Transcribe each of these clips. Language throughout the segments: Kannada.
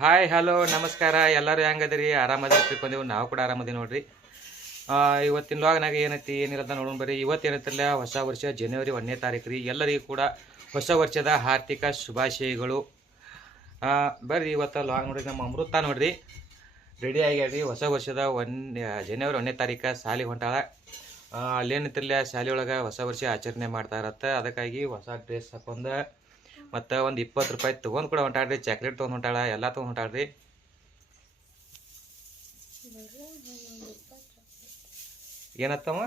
ಹಾಯ್ ಹಲೋ ನಮಸ್ಕಾರ. ಎಲ್ಲರೂ ಹೆಂಗದಿರಿ ಆರಾಮದಿರಿ ತಿಳ್ಕೊಂಡೇವು. ನಾವು ಕೂಡ ಆರಾಮದಿ ನೋಡ್ರಿ. ಇವತ್ತಿನ ಲಾಗ್ನಾಗ ಏನೈತಿ ಏನಿರೋದ ನೋಡೋಣ ಬರ್ರಿ. ಇವತ್ತು ಏನೈತಿಲ್ಲ ಹೊಸ ವರ್ಷ ಜನವರಿ ಒಂದನೇ ತಾರೀಕು ರೀ. ಎಲ್ಲರಿಗೂ ಕೂಡ ಹೊಸ ವರ್ಷದ ಆರ್ಥಿಕ ಶುಭಾಶಯಗಳು. ಬರ್ರಿ ಇವತ್ತು ಲಾಗ್ ನೋಡ್ರಿ. ನಮ್ಮ ಅಮೃತ ನೋಡ್ರಿ. ರೆಡಿ ಆಗ್ಯಾಡ್ರಿ ಹೊಸ ವರ್ಷದ ಒನ್ ಜನವರಿ ಒಂದನೇ ತಾರೀಕು ಸಾಲಿ ಹೊಂಟಾಳ. ಆ, ಅಲ್ಲೇನೈತಿಲ್ಲ ಶಾಲೆ ಒಳಗೆ ಹೊಸ ವರ್ಷ ಆಚರಣೆ ಮಾಡ್ತಾ ಇರತ್ತೆ ಅದಕ್ಕಾಗಿ ಹೊಸ ಡ್ರೆಸ್ ಹಾಕೊಂಡ ಮತ್ತು ಒಂದು ಇಪ್ಪತ್ತು ರೂಪಾಯಿ ತೊಗೊಂಡು ಕೂಡ ಹೊಂಟಾಡ್ರಿ ಚಾಕ್ಲೇಟ್ ತೊಗೊಂಡು ಹೊಂಟಾಳ, ಎಲ್ಲ ತೊಗೊಂಡು ಹೊಂಟಾಡ್ರಿ ಏನತ್ತಮ್ಮ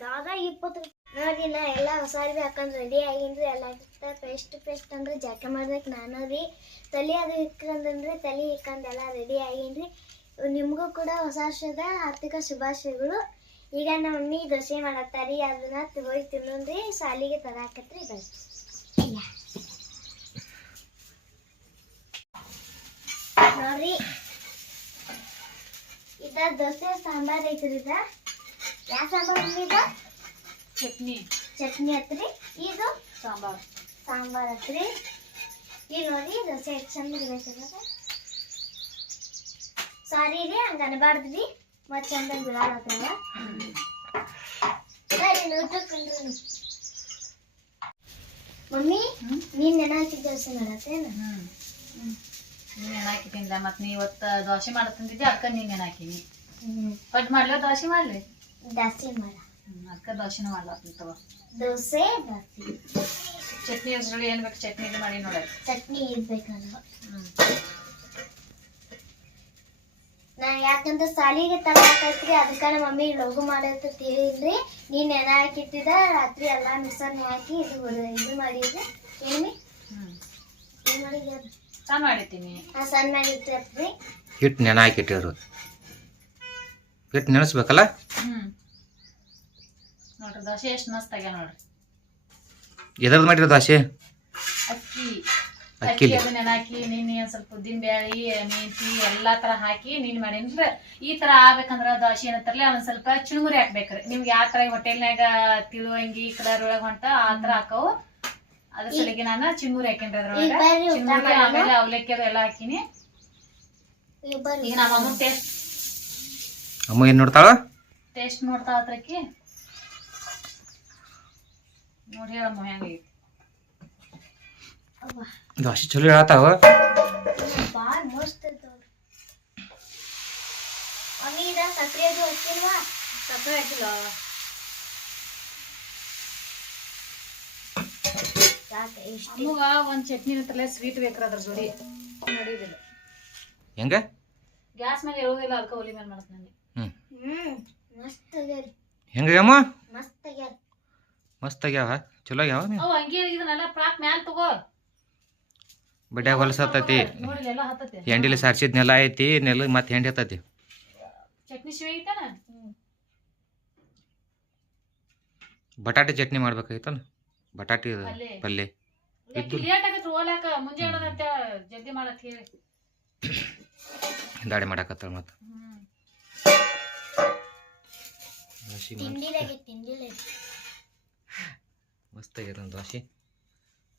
ದಾದಾ ಇಪ್ಪತ್ತು ನೋಡ್ರಿ ನಾ ಎಲ್ಲ ಹೊಸ ಅರ್ಬಿ ಹಾಕೊಂಡ್ ರೆಡಿ ಆಗೀನ್ರಿ, ಎಲ್ಲ ಪೇಸ್ಟ್ ಪೇಸ್ಟ್ ಅಂದ್ರೆ ಜಾಕೆ ಮಾಡ್ಬೇಕು ನಾನು ರೀ. ತಲೆ ಅದು ಇಕ್ಕಂದ್ರೆ ತಲೆ ಇಕ್ಕಂಡ್ ಎಲ್ಲ ರೆಡಿ ಆಗೀನ್ರಿ. ನಿಮಗೂ ಕೂಡ ಹೊಸ ವರ್ಷದ ಆರ್ಥಿಕ ಶುಭಾಶಯಗಳು. ಈಗ ನಮ್ಮ ಮಮ್ಮಿ ದೋಸೆ ಮಾಡತ್ತಾರಿ ಅದನ್ನ ಹೋಗಿ ತಿನ್ನೋದ್ರಿ ಸಾಲಿಗೆ ತರಾಕತ್ರಿ ಬರ್ರಿ ನೋಡ್ರಿ. ಇದ ದೋಸೆ ಸಾಂಬಾರ್ ಐತ್ರಿ ಇದ. ಯಾವ ಸಾಂಬಾರ್ ಮಮ್ಮಿ ಇದ? ಚಟ್ನಿ. ಚಟ್ನಿ ಹತ್ರಿ ಇದು? ಸಾಂಬಾರ್. ಸಾಂಬಾರ್ ಹತ್ರಿ ಈಗ ನೋಡಿ ದೋಸೆ ಎಷ್ಟು ಚಂದ ಸಾರಿ ರೀ ಹಂಗ ಅನ್ಬಾರ್ದ್ರಿ. ಮತ್ ಚಂದ ಸರಿ ನೋಡ್ಕೊಂಡ್ರು ಮಮ್ಮಿ ನೀನ್ ನೆನ ಹಾಕಿದ ದೋಸೆ ಮಾಡತ್ತೇನ ಹ್ಮ್. ನೀನ್ ಹಾಕಿಟ್ಟಿಂದ ಮತ್ ನೀ ಇವತ್ತ ದೋಸೆ ಮಾಡತ್ತಂದಿದ್ದೆ ಅದಕ್ಕ ನೀನ್ ಹಾಕಿನಿ ಹ್ಮ್. ಪಟ್ ಮಾಡ್ಲ ದೋಸೆ ಮಾಡ್ಲಿ? ದಾಸಿ ಮಾಡ. ಅಕ್ಕ ದೋಸೆನ ಮಾಡ್ಲತ್ತವ ದೋಸೆ ದಾಸಿ. ಚಟ್ನಿ ಹೆಸರು ಏನ್ ಬೇಕು ಚಟ್ನಿ ಮಾಡಿ ನೋಡ. ಚಟ್ನಿ ಇರ್ಬೇಕಲ್ವ? ಹ್ಮ್. ನಾ ಯಾಕಂದ್ರೆ ಸಾಲಿಗೆ ತಗೋತೈತ್ರಿ ಅದಕ್ಕ ನಮ್ಮ ಮಮ್ಮಿ ಲಘು ಮಾಡತ್ತ ತಿಳಿಲ್ರಿ. ನೀನ್ ನೆನ ಹಾಕಿಟ್ಟಿದ ರಾತ್ರಿ ಎಲ್ಲಾ ಮಿಕ್ಸರ್ನ ಹಾಕಿ ಇದು ಇದು ಮಾಡಿದ್ರಿ ಏನ್ರಿ? ಹ್ಮ್. ಏನ್ ಮಾಡಿದ್ರಿ ಮಾಡಿರ್ತೀನಿ. ಹಾಂ ಸಣ್ಣ ಇಟ್ಟಿರ್ರಿ ಹಿಟ್ಟು ನೆನ ಹಾಕಿಟ್ಟಿರು ಹಿಟ್ಟು ನೆನೆಸ್ಬೇಕಲ್ಲ? ಹ್ಮ್. ನೋಡ್ರಿ ದೋಸೆ ಎಷ್ಟು ಮಸ್ತ್ ಆಗ್ಯಾವ ನೋಡ್ರಿ. ಎದ್ರದ್ದು ಮಾಡಿರೋ ದೋಸೆ? ಅಕ್ಕಿ. ಅಕ್ಕಿ ಹಾಕಿ ನೆನಾಕಿ ನೀನ್ ಒಂದ್ ಸ್ವಲ್ಪ ಉದ್ದಿನ ಬ್ಯಾಳಿ ಮೆಂತಿ ಎಲ್ಲಾ ತರ ಹಾಕಿ ನೀನ್ ಮಾಡೇನ್ರಿ ಈ ತರ ಆಗ್ಬೇಕಂದ್ರ ದೋಸೆ ಏನಂತಾರಲ್ಲ ಒಂದ್ ಸ್ವಲ್ಪ ಚಿಮುರಿ ಹಾಕ್ಬೇಕ್ರಿ. ನಿಮ್ಗೆ ಯಾವ ತರ ಹೋಟೆಲ್ನಾಗ ತಿಳುವಂಗಿ ಕಲರ್ ಒಳಗ್ ಹೊಂಟ ಆ ತರ ಹಾಕವು. ಅದ್ರ ಸಲಿಗೆ ನಾನು ಚಿಮ್ಮುರಿ ಹಾಕಿನ್ರಿ ಅದ್ರೊಳಗ. ಈಗ ಬರ್ರಿ ಚಿಮ್ಮುರಿ ಆಮೇಲೆ ಅವಲಕ್ಕಿ ಅದು ಎಲ್ಲ ಹಾಕಿನಿ. ಈಗ ನಮ್ಮ ಅಮ್ಮ ಟೇಸ್ಟ್ ಅಮ್ಮ ಏನು ನೋಡ್ತಾಳ? ಟೇಸ್ಟ್ ನೋಡ್ತಾ ಹತ್ರಕ್ಕೆ ನೋಡಿ ಹೇಳಮ್ಮ ಹೆಂಗೈತಿ. ದೋಸೆ ಚಲೋ ಹೇಳತ್ತಾವ ಇದು ಬಾಳ್ ಮಸ್ತ್ ಇರ್ತಾವ್ರಿ ಮಮ್ಮಿ ಇದ ಸಕ್ರೆ ಅದು ಹಚ್ಚಿಲ್ವಾ ಸಕ್ಕರೆ ಹಾಕಿಲ್ಲ ಯಾಕೆ ಅಮ್ಮಗ ಒಂದ್ ಚಟ್ನಿ ಇರ್ತಲ್ಲ ಸ್ವೀಟ್ ಬೇಕ್ರ ಅದ್ರ ಜೋಡಿ. ಹೆಂಗ? ಗ್ಯಾಸ್ ಮ್ಯಾಗ ಇರೋದಿಲ್ಲ ಅದಕ್ಕೆ ಒಲಿ ಮೇಲೆ ಮಾಡತ್ ನನಗೆ ಹ್ಞೂ ಹ್ಮ್ ಮಸ್ತ್ ಆಗ್ಯಾರಿ ಮಸ್ತ್ ಆಗ್ಯಾರ ಮಸ್ತ್ ಆಗ್ಯಾವ? ಚಲೋ ಆಗ್ಯಾವ ಅವ್ ಹಂಗೆ ಇದನ್ನೆಲ್ಲ ಪ್ರಾಕ್ ಮ್ಯಾಲ್ ತಗೋ. ಬಡ್ಯಾಗ ಹೊಲಸತ್ತೈತಿ ನೋಡಿ ಎಲ್ಲ ಹತ್ತತಿ. ಎಂಡಿಲಿ ಸಾರ್ಸಿದ ನೆಲ ಐತಿ ನೆಲ ಮತ್ತೆ ಹೆಂಡಿ ಹತ್ತೈತಿ. ಚಟ್ನಿ ಶಿವ ಐತನ? ಬಟಾಟೆ ಚಟ್ನಿ ಮಾಡ್ಬೇಕಾಗಿತ್ತಲ್ಲ ಬಟಾಟೆ ಪಲ್ಲೆ. ಪಲ್ಯ ಇದ್ದು ಲೇಟ್ ಆಗತ್ತೆ ಹೋಗ್ಲಾಕ ಮುಂಜಾನೆ ಅಂತ ಜಲ್ದಿ ಮಾಡತ್ ಹೇಳಿ. ದಾಡಿ ಮಾಡಾಕತ್ತಾಳ ಮತ್ತೆ. ಹ್ಮ್. ದೋಸೆ ತಿಂಡಿಲಾಗಿ ತಿಂಡಿಲಾಗಿ ಮಸ್ತ್ ಆಗ್ಯದ ದೋಸೆ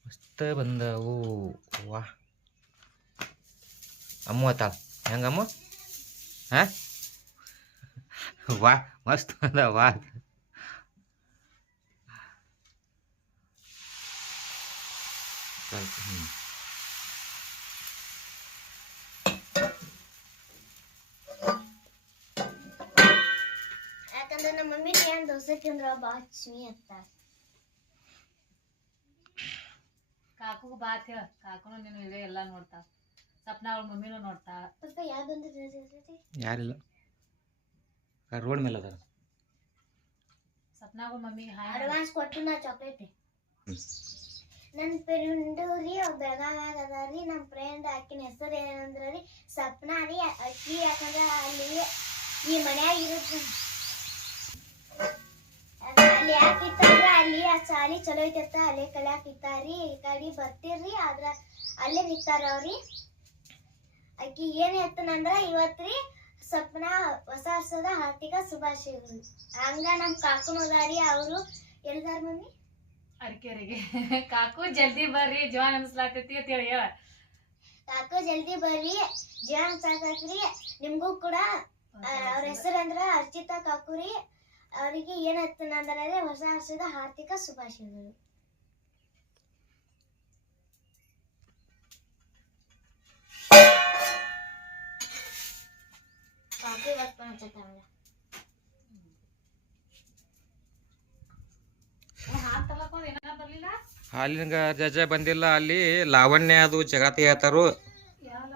ಮಸ್ತ್ ಬಂದವು ವಾ ಅಮ್ಮ ಅತ್ತಾಳ ಹೆಂಗಮ್ಮ ಹಾ ವಾ ಮಸ್ತ್ ಬಂದ ವಾ ಸ್ವಲ್ಪ ಹ್ಞೂ ಯಾಕಂದ್ರೆ ನಮ್ಮ ಮಮ್ಮಿ ಏನ್ ದೋಸೆ ತಿಂದ್ರ ಬಾಳ ಸ್ವೀ ಆಗ್ತಾರ ಕಾಕು ಅಂತ ಹೇಳ. ಕಾಕುನು ನೀನು ಇದೆ ಎಲ್ಲ ನೋಡ್ತಾ. ಸಪ್ನ ಅವಳ ಮಮ್ಮಿನೂ ನೋಡ್ತಾ. ಸ್ವಲ್ಪ ಯಾವ್ದೊಂದು ಇರ್ತೈತಿ ಯಾರಿಲ್ಲ. ರೋಡ್ ಮೇಲೆ ಅದಾರ. ಸಪ್ನ ಅವಳ ಮಮ್ಮಿ ಹಾಯ್ ಅಡ್ವಾನ್ಸ್ ಕೊಟ್ಟು ನಾ ಚಾಕ್ಲೇಟ್ ನನ್ ನನ್ನ ಫ್ರೆಂಡು ರೀ ಅವ್ರು ಬೆಳಗಾವ್ಯಾಗ ರೀ ನಮ್ಮ ಫ್ರೆಂಡ್ ಆಕಿನ ಹೆಸರು ಏನಂದ್ರ ರೀ ಸಪ್ನಾ ರೀ ಅಕ್ಕಿ ಯಾಕಂದ್ರೆ ಅಲ್ಲಿ ಈ ಮನ್ಯಾಗ ಇರುತ್ತೆ ಅಲ್ಲಿ ಯಾಕೆ ಇತ್ತಂದ್ರ ಅಲ್ಲಿ ಆ ಸಾಲಿ ಚಲೋ ಐತಿರ್ತ ಅಲ್ಲೇ ಕಲೆ ಇತ್ತಾರಿ ಈ ಕಡೆ ಬರ್ತೀರ್ರಿ ಆದ್ರ ಅಲ್ಲೇ ನಿಂತಾರ ಅವ್ರಿ. ಆಕಿ ಏನ್ ಹೇಳ್ತಾನಂದ್ರ ಇವತ್ತ್ರಿ ಸ್ವಪ್ನ ಹೊಸ ವರ್ಷದ ಹಾರ್ದಿಕ ಶುಭಾಶಯಗಳು ಹಂಗ ನಮ್ ಕಾಕು ಮಗಾರಿ ಅವರು ಎಲ್ದಾರ ಮಮ್ಮಿ? ಅರಕೆರಿಗೆ. ಕಾಕು ಜಲ್ದಿ ಬರ್ರಿ ಜವಾನ್ ಅನ್ಸ್ಲಾತೈತಿ ಅಂತ ಹೇಳಿ ಹೇಳ. ಕಾಕು ಜಲ್ದಿ ಬರ್ರಿ ಜೀವನ ಸಾಕಾಕ್ರಿ ನಿಮ್ಗೂ ಕೂಡ ಅವ್ರ ಹೆಸರಂದ್ರ ಅರ್ಚಿತಾ ಕಾಕುರಿ ಅವರಿಗೆ ಏನಂತ ಅಂದ್ರೆ ಹೊಸ ವರ್ಷದ ಆರ್ಥಿಕ ಶುಭಾಶಯಗಳು. ಹಾಲಿನ ಜಜ ಬಂದಿಲ್ಲ ಅಲ್ಲಿ ಲಾವಣ್ಯ ಅದು ಜಗತಿ ಹೇಳ್ತಾರು. ಯಾವ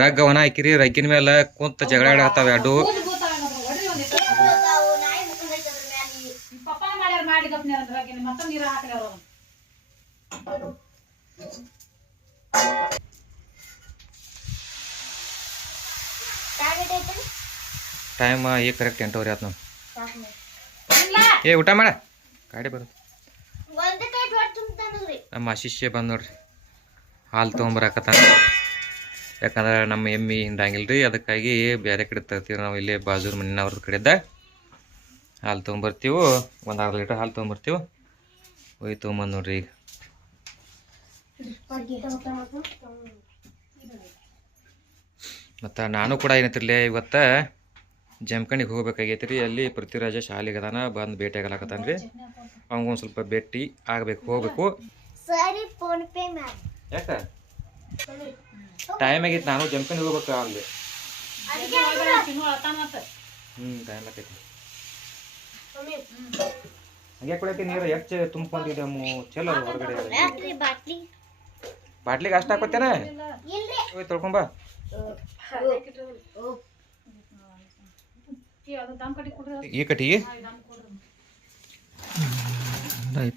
ರಗ್ ಅವನ ಹಾಕಿರಿ ರಗ್ಗಿನ ಮೇಲೆ ಕುಂತ ಜಗಳ ಆಡತ್ತಾವ ಎರಡು. ಟೈಮ್ ಈಗ ಕರೆಕ್ಟ್ ಎಂಟೂವರೆ ಆಯ್ತು ನಾವು ಏ ಊಟ ಮಾಡ. ಗಾಡಿ ಬರುತ್ತೆ ನಮ್ಮ ಶಿಷ್ಯ ಬಂದ್ ನೋಡ್ರಿ. ಹಾಲು ತೊಗೊಂಬರಾಕತ್ತಾನ ಯಾಕಂದ್ರೆ ನಮ್ಮ ಎಮ್ಮಿ ಹಿಂಡಂಗಿಲ್ರಿ ಅದಕ್ಕಾಗಿ ಬೇರೆ ಕಡೆ ತರ್ತೀವಿ. ನಾವು ಇಲ್ಲೇ ಬಾಜೂರ್ ಮನೆಯವ್ರ ಕಡೆಯಿಂದ ಹಾಲು ತೊಗೊಂಬರ್ತೀವಿ. ಒಂದು ಅರ್ಧ ಲೀಟ್ರ್ ಹಾಲು ತೊಗೊಂಬರ್ತೀವಿ. ಹೋಯ್ ತೊಗೊಂಬಂದು ನೋಡ್ರಿ ಈಗ. ಮತ್ತು ನಾನು ಕೂಡ ಏನೈತಿರ್ಲಿ ಇವತ್ತು ಜಮ್ಕಣಿಗೆ ಹೋಗ್ಬೇಕಾಗೈತಿ ರೀ ಅಲ್ಲಿ ಪೃಥ್ವಿರಾಜ ಶಾಲೆಗೆ ಅದಾನ ಬಂದು ಭೇಟಿ ಆಗಲಾಕತ್ತಾನ ರೀ ಒಂದು ಸ್ವಲ್ಪ ಭೇಟಿ ಆಗಬೇಕು ಹೋಗ್ಬೇಕು. ಸರಿ ಫೋನ್ ಪೇ ಮಾಡಿ. ಯಾಕ? ಟೈಮ್ ಆಗೈತಿ ನಾನು ಜಮ್ಕಂಡ್ ಹೋಗ್ಬೇಕು ಅಲ್ಲಿ ತಿನ್ನು ಅಳ್ತಾನಂತ ಹ್ಞೂ ಟೈಮ್ ಆಗೈತಿ ಹಂಗೆ ಕುಡಿಯತಿ ನೀರು ಹೆಚ್ಚು ತುಂಬ್ಕೊಂಡಿದ್ದಮ್ಮು ಚಲೋ ಅದು ಹೊರಗಡೆ ಯಾಕ್ರಿ ಬಾಟ್ಲಿ ಬಾಟ್ಲಿಗೆ ಅಷ್ಟು ಹಾಕೋತೇನ ಇಲ್ರಿ ಹೋಗಿ ತೊಳ್ಕೊಂಬ ಈ ಅದು ದಮ್ ಕಟ್ಟಿ ಕೊಡ್ರಿ ಈ ಕಟ್ಟಿಗೆ ಆ, ಈ ದಮ್ ಕೊಡ್ರಿ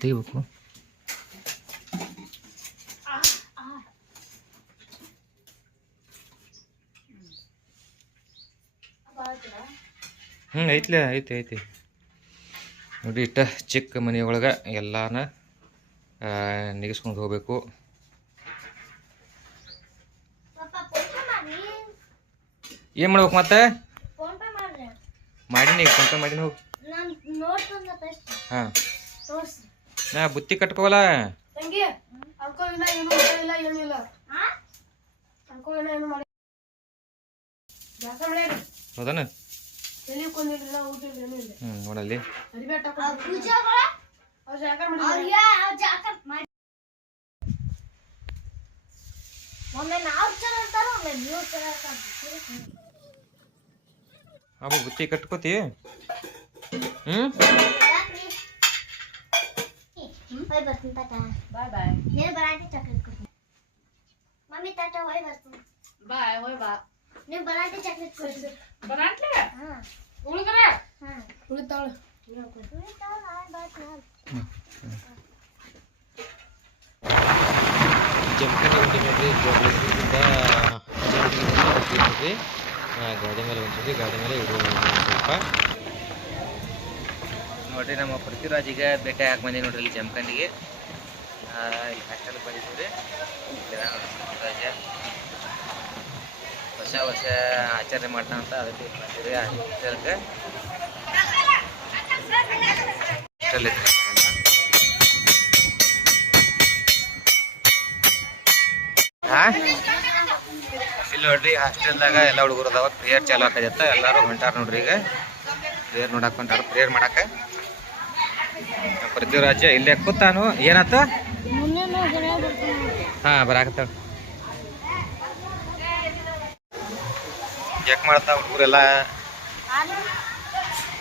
ತೆಗಿಬೇಕು ಹ್ಞೂ ಐತ್ಲೆ ಐತಿ ಐತಿ. ನೋಡಿ ಇಟ್ಟ ಚಿಕ್ಕ ಮನೆಯೊಳಗೆ ಎಲ್ಲಾನ ನೆಗೆಸ್ಕೊಂಡು ಹೋಗ್ಬೇಕು. ಏನು ಮಾಡ್ಬೇಕು ಮತ್ತೆ? ಮಾಡಿನಿ ಈಗ ಫೋನ್ ಪೇ ಮಾಡೀನಿ ಹೋಗಿ. ಹಾಂ. ತೋರ್ಸಿ. ನಾ ಬುತ್ತಿ ಕಟ್ಕೋವಲ್ಲ? ಏನು ಮಾಡಿಲ್ಲ ಏನಿಲ್ಲ ಹಾ ಅನ್ಕೋ ಇನ್ನ ಏನು ಮಾಡಿ ಜಾಗ ಮಾಡ್ಯಾರಿ ಹೌದನ ಎಲ್ಲಿ ಕೊಂದಿಲ್ಲ ಊಟ ಇಲ್ಲ ಏನೂ ಇಲ್ಲ ಹ್ಞೂ ನೋಡಲ್ಲಿ ಅರಿಬೇಟ ಅವ್ರ ಪೂಜಾಗಳ ಅವ್ರು ಜಾಗ ಅವ್ರ ಮಾಡಿ ಅವ್ರ ಜಾಕ ಮಾಡಿ ಒಮ್ಮೆ ನಾವು ಚಲೋ ಅಂತಾರ ಒಮ್ಮೆ ನೀವು ಚಲೋ ಅಂತಾರ ಅವು ಬುತ್ತಿ ಕಟ್ಕೋತಿ ಹ್ಞೂ ಯಾಕ್ರಿ ಹೋಯ್ ಬರ್ತೀನಿ ತಾತ ಬಾಯ್ ಬಾಯ್ ನೀನು ಬರಾಟಿ ಚಾಕ್ಲೇಟ್ ಕೊಡ್ತೀನಿ ಮಮ್ಮಿ ತಾತ ಹೋಯ್ ಬರ್ತೀನಿ ಬಾಯ್ ಹೋಯ್ ಬಾ ನೀವು ಬರಾಟಿ ಚಾಕ್ಲೇಟ್ ಜಮಖಂಡಿ ಹೊಂಟಿ ನೋಡ್ರಿ ಜೋಗ್ಲಿಂದ ಜಮಖಂಡಿ ನೋಡ್ರಿ ಗಾಡಿ ಮೇಲೆ ಹೊಂಟಿದ್ವಿ ಗಾಡಿ ಮೇಲೆ ಇಡು ಸ್ವಲ್ಪ ನೋಡ್ರಿ ನಮ್ಮ ಪೃಥ್ವಿರಾಜಿಗೆ ಭೇಟಿ ಹಾಕಿ ಬಂದೀವಿ ನೋಡ್ರಿ ಇಲ್ಲಿ ಜಮಖಂಡಿಗೆ. ಇಲ್ಲಿ ಹಾಸ್ಟೆಲ್ಗೆ ಬಂದಿದ್ದೀವಿ. ರೀ ಪೃಥ್ವಿರಾಜ. ಹೊಸ ವರ್ಷ ಆಚರಣೆ ಮಾಡ್ತಾನಂತ ಅದಕ್ಕೆ ಬಂದಿದೆ ಅದಕ್ಕೆ ಇಲ್ಲಿ ನೋಡ್ರಿ ಹಾಸ್ಟೆಲ್ದಾಗ ಎಲ್ಲ ಹುಡುಗರು ಅದಾವ. ಪ್ರೇಯರ್ ಚಾಲು ಆಕೈತ ಎಲ್ಲಾರು ಹೊಂಟಾರ ನೋಡ್ರಿ ಈಗ. ಪ್ರೇಯರ್ ನೋಡಕ್ ಹೊಂಟಾರ. ಪ್ರೇಯರ್ ಮಾಡಾಕ. ಪೃಥ್ವಿರಾಜ ಇಲ್ಲೇ ಕೂತಾನು. ಏನಾತ? ಹಾ ಬರಾಕತ್ತಾವ ಯಾಕೆ ಮಾಡ್ತಾವ ಹುಡುಗರೆಲ್ಲ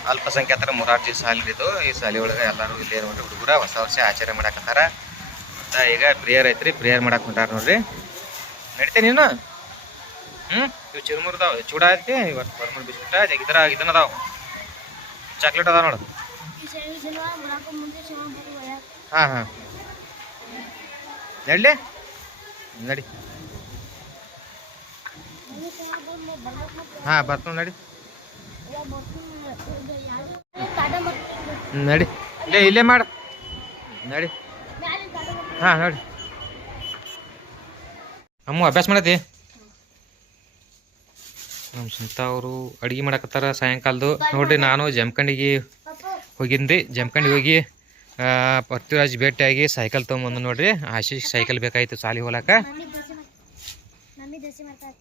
ಅಲ್ಪಸಂಖ್ಯಾತರ ಮೊರಾರ್ಜಿ ಸಾಲಿ ಇದು ಈ ಶಾಲೆ ಒಳಗೆ ಎಲ್ಲರೂ ಇಲ್ಲೇ ನೋಡ್ರಿ ಹುಡುಗರ ಹೊಸ ವರ್ಷ ಆಚರಣೆ ಮಾಡಾಕತ್ತಾರ. ಮತ್ತು ಈಗ ಪ್ರೇಯರ್ ಐತ್ರಿ ಪ್ರೇಯರ್ ಮಾಡಕ್ಕೆ ಹೊಂಟಾರ ನೋಡ್ರಿ. ನಡಿತೇನೆ ನೀನು? ಹ್ಞೂ ಇವು ಚಿರುಮುರು ಅದಾವ ಚೂಡ ಐತಿ ಇವತ್ತು ಬರ್ಮೂರ್ ಬಿಸ್ಕಿಟ ಇದ್ರ ಇದನ್ನ ಅದಾವ. ಚಾಕ್ಲೇಟ್ ಅದಾವ ನೋಡು. ಹಾಂ ಹಾಂ. ನಡ್ಲಿ. ನಡಿ. ಹಾಂ ಬರ್ತ ನಡಿ. ನಡಿ. ಇಲ್ಲೇ ಇಲ್ಲೇ ಮಾಡು. ನಡಿ. ಹಾ, ನೋಡಿ. ಅಮ್ಮ, ಅಭ್ಯಾಸ ಮಾಡತಿ ನಮ್ಮ ಸ್ವಂತ ಅವರು ಅಡುಗೆ ಮಾಡಕತ್ತಾರ ಸಾಯಂಕಾಲದ್ದು ನೋಡ್ರಿ, ನಾನು ಜಮಖಂಡಿಗೆ ಹೋಗಿನ್ರಿ. ಜಮ್ಕಂಡಿಗೆ ಹೋಗಿ ಪೃಥ್ವಿರಾಜ್ ಭೇಟಿಯಾಗಿ ಸೈಕಲ್ ತೊಗೊಂಬಂದು ನೋಡ್ರಿ. ಆಶೀಶ್ ಸೈಕಲ್ ಬೇಕಾಯ್ತು, ಸಾಲಿ ಹೋಲಾಕ ಮಮ್ಮಿ ದೋಸೆ ಮಾಡ್ ಮಮ್ಮಿ ದೋಸೆ ಮಾಡ್ತಾರೆ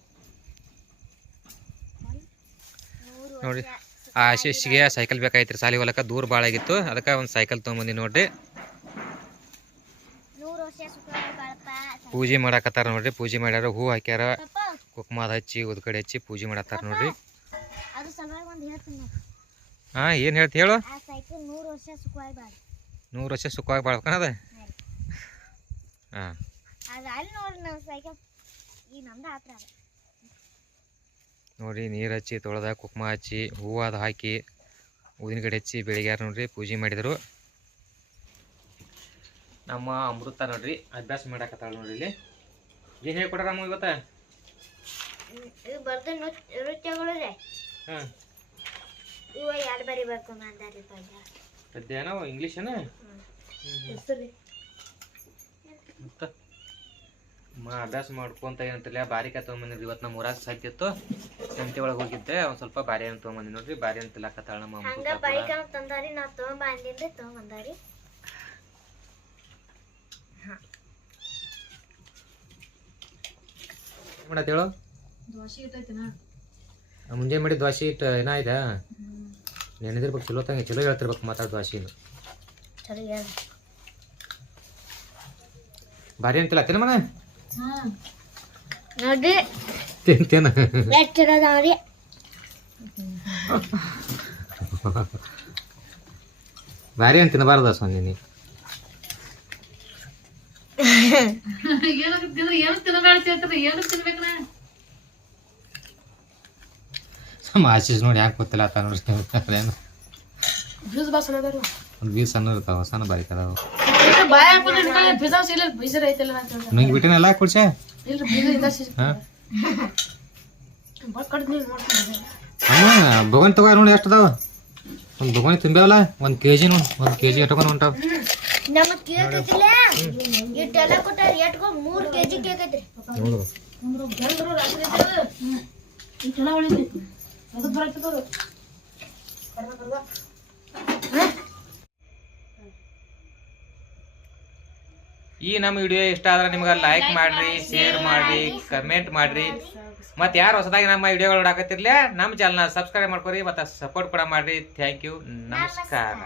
ನೂರು ನೋಡಿ. ಆ ಆಶೀಶ್ಗೆ ಸೈಕಲ್ ಬೇಕಾಗಿತ್ತು ಸಾಲಿ ಹೊಲಕ್ಕೆ ದೂರ ಭಾಳ ಆಗಿತ್ತು. ಅದಕ್ಕೆ ಒಂದು ಸೈಕಲ್ ತೊಗೊಂಬಂದು ನೋಡ್ರಿ. ಪೂಜೆ ಮಾಡಾಕತ್ತಾರ ನೋಡ್ರಿ. ಪೂಜೆ ಮಾಡ್ಯಾರ ಹೂ ಹಾಕ್ಯಾರ. ಕುಕ್ಮಾದ ಹಚ್ಚಿ ಉದ್ಗಡೆ ಹಚ್ಚಿ ಪೂಜೆ ಮಾಡತ್ತಾರ ನೋಡ್ರಿ. ಹಾಂ ಏನು ಹೇಳ್ತಿ ಹೇಳು? ನೂರು ವರ್ಷ ಸುಖವಾಗಿ ಬಾಳ. ನೂರು ವರ್ಷ ಸುಖವಾಗಿ ಬಾಳ್ಬೇಕನ್ನದ ಹಾಂ. ನೋಡ್ರಿ ನೋಡ್ರಿ ನೀರು ಹಚ್ಚಿ ತೊಳೆದ ಕುಕ್ಮ ಹಚ್ಚಿ ಹೂವು ಅದು ಹಾಕಿ ಊದಿನ ಕಡೆ ಹಚ್ಚಿ ಬೆಳಿಗ್ಯಾರ ನೋಡ್ರಿ ಪೂಜೆ ಮಾಡಿದರು. ನಮ್ಮ ಅಮೃತ ನೋಡ್ರಿ ಅಭ್ಯಾಸ ಮಾಡಾಕತ್ತಾಳ ನೋಡ್ರಿ ಇಲ್ಲಿ. ಏನು ಹೇಳ್ಕೊಡ್ರ ಅಮ್ಮ ಇವತ್ತ? ಇದು ಬರ್ದು ಅಭ್ಯಾಸ ಮಾಡ್ಕೊಂತ ಏನಂತಿಲ್ಲ ಬಾರಿಕಾಯಿ ತೊಗೊಂಬಂದಿದ್ರಿ ಇವತ್ತು ನಮ್ಮ ಊರಾಗ ಸಾಕಿತ್ತು ಸಂತೆ ಒಳಗೆ ಹೋಗಿದ್ದೆ ಒಂದು ಸ್ವಲ್ಪ ಬಾರಿ ಅಂತ ತೊಗೊಂಬಂದಿ ನೋಡ್ರಿ. ಬಾರಿ ಅಂತ ಕತ್ತಾಳ ನಮ್ಮ ಹಂಗ. ಬೈಕ್ ಅಂತ ತಂದಾರಿ ತೊಗೊಂಬಂದಾರಿ. ಏನ್ ಹೇಳು? ಮುಂಜಾನೆ ಮಾಡಿ ದ್ವಾಸಿ ಇಟ್ಟು ಏನಾಯ್ತಾ ನೆನೆದಿರ್ಬೇಕು ಚಲೋ ತಂಗ ಚಲೋ ಹೇಳ್ತಿರ್ಬೇಕು ಮಾತಾಡ ದ್ವಾಸಿನ ಬಾರಿ ಅಂತಿಲ್ಲ ತಿನ್ನ ಮಗ ಹ್ಮ್ ನೋಡ್ರಿ ತಿನ್ ತಿನ್ನ. ಎಷ್ಟು ಚಲೋ ಅದಾವ್ರಿ ಭಾರಿ ಅಂತ ತಿನ್ನಬಾರ್ದ ಸೊನ್ನೆ ಏನಕ್ಕೆ ತಿನ್ನ ಏನು ತಿನ್ನಬೇಡ ಏನು ತಿನ್ಬೇಕನ ನಮ್ಮ ಆಶೀಸ್ ನೋಡಿ ಯಾಕೆ ಗೊತ್ತಿಲ್ಲ ಆತ ನೋಡ್ರಿ ಜ್ಯೂಸ್ ಬಾ ಸಣ್ಣ ಇರ್ತಾವ ಸಣ್ಣ ಬಾರಿ ಕದಾವ ಬಾಯ ಹಾಕೊಂಡು ಇಲ್ಲ ಬೀಸರ್ ಐತಲ್ಲ ಅಂತ. ನಂಗೆ ಬಿಟ್ಟಿನಲ್ಲ ಕುಡ್ಸೆ ಇಲ್ಲ ಬೀಸರ್ ಹಾಂ? ಅಮ್ಮ ತಗೋ ನೋಡಿ ಎಷ್ಟು ಅದಾವ. ಒಂದು ಭಗವನ್ ತಿಂಬೇವಲ್ಲ ಒಂದು ಕೆಜಿ ನೋಡಿ ಒಂದು ಕೆ ಜಿ ಇಟ್ಕೊಂಡು ಹೊಂಟಾವ ನಮ್ಮ ಕೇಕ್ ಐತಿಲ್ಲ? ಇಟ್ಟೆಲ್ಲ ಕೊಟ್ಟಾರ ಎಟ್ಕೊ ಮೂರು ಕೆ ಜಿ ಕೇಕ್ ಐತ್ರಿ. ನೋಡು. ಜನರು ರಾತ್ರಿ ಇದ್ದಾರೆ. ಈ ಜನ ಉಳಿದ್ರಿ ಅದು ಬರತ್ತದ ಈ ನಮ್ಮ ವಿಡಿಯೋ ಇಷ್ಟ ಆದ್ರೆ ನಿಮ್ಗೆ ಲೈಕ್ ಮಾಡ್ರಿ ಶೇರ್ ಮಾಡ್ರಿ. ಕಮೆಂಟ್ ಮಾಡ್ರಿ ಮತ್ತೆ ಯಾರು ಹೊಸದಾಗಿ ನಮ್ಮ ವಿಡಿಯೋಗಳು ನೋಡಾಕತ್ತಿರ್ಲಿ ನಮ್ಮ ಚಾನಲ್ನ ಸಬ್ಸ್ಕ್ರೈಬ್ ಮಾಡ್ಕೊರಿ ಮತ್ತೆ ಸಪೋರ್ಟ್ ಕೂಡ ಮಾಡ್ರಿ. ಥ್ಯಾಂಕ್ ಯು ನಮಸ್ಕಾರ.